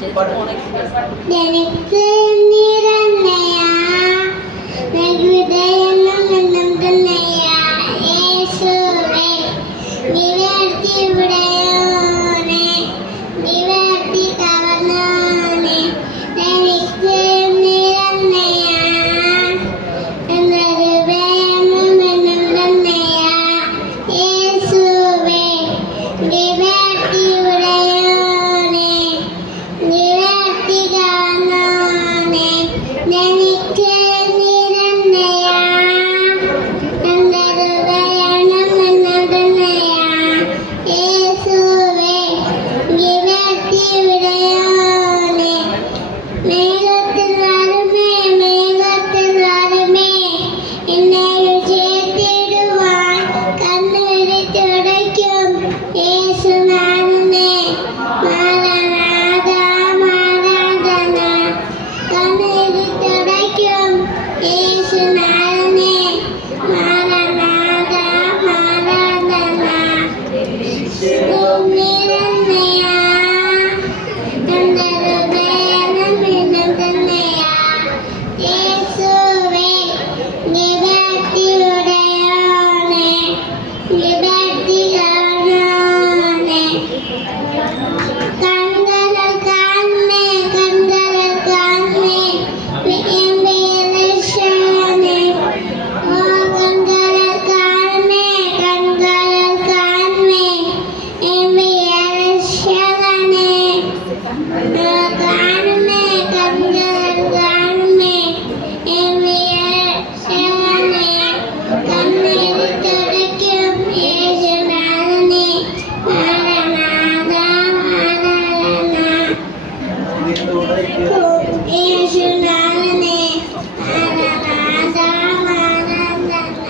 എനിക്ക് നിറഞ്ഞയാ ഹൃദയമെന്നും തന്നെയാ യേശുവേ നിവർത്തിയുടയോനെ നിവർത്തി കവർന്നോനെ എനിക്ക് നിറഞ്ഞയാ ഹൃദയമെന്നും തന്നെയാ യേശുവേ നിവർത്തിയുടയോനെ നിവർത്തി കവർന്നോനെ എനിക്ക് നിറഞ്ഞയാ ഹൃദയമെന്നും തന്നെയാ യേശുവേ നിവർത്തിയുടയോനെ മേഘത്തിൽ വരുമേ മേഘത്തിൽ വരുമേ എന്നെ ചേർത്തിടുവാൻ കണ്ണീര് തുടയ്ക്കും യേശുനാഥനെ മാറാനാഥ മാറാധന കണ്ണീര് തുടയ്ക്കും യേശുനാഥനെ മാറാനാഥ മാറാധന നിറഞ്ഞയാ ഹൃദയമെന്നും തന്നെയാ യേശുവേ നിവർത്തിയുടയോനെ നിവർത്തി കവർന്നോനെ കൺകളൽ കാണണേ കൺകളൽ കാണണേ എന്റെ രക്ഷകനെ ഓ കൺകളൽ കാണണേ കൺകളൽ കാണണേ എന്റെ രക്ഷകനെ കാണണേ കൺകളൽ കാണണേ എന്റെ രക്ഷകനെ കണ്ണീര് തുടയ്ക്കും യേശുനാഥനെ മാറാനാഥ മാറാധന യേശുനാഥനെ മാറാനാഥ മാറാധന